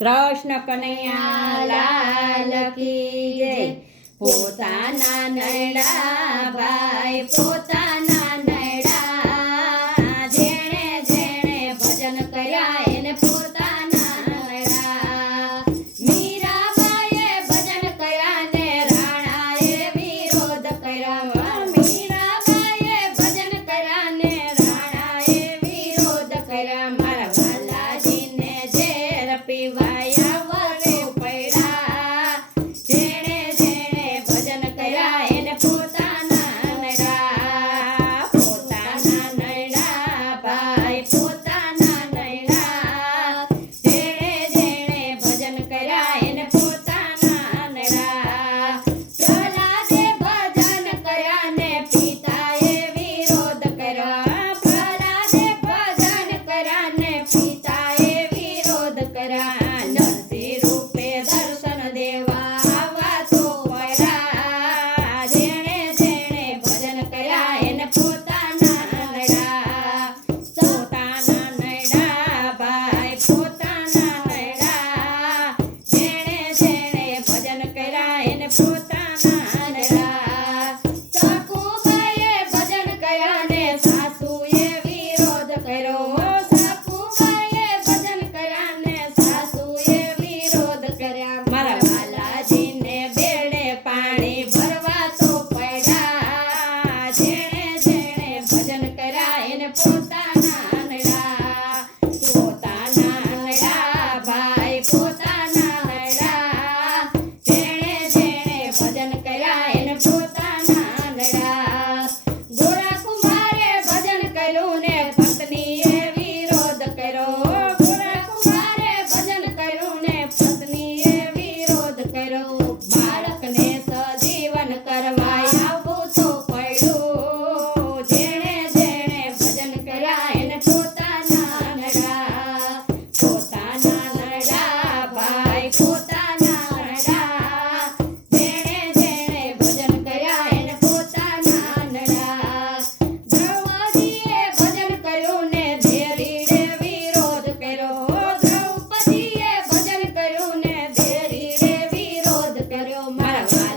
કૃષ્ણ કનૈયા લાલ કી જય. પોતાના નૈડા ભાઈ પોતાના Parabéns.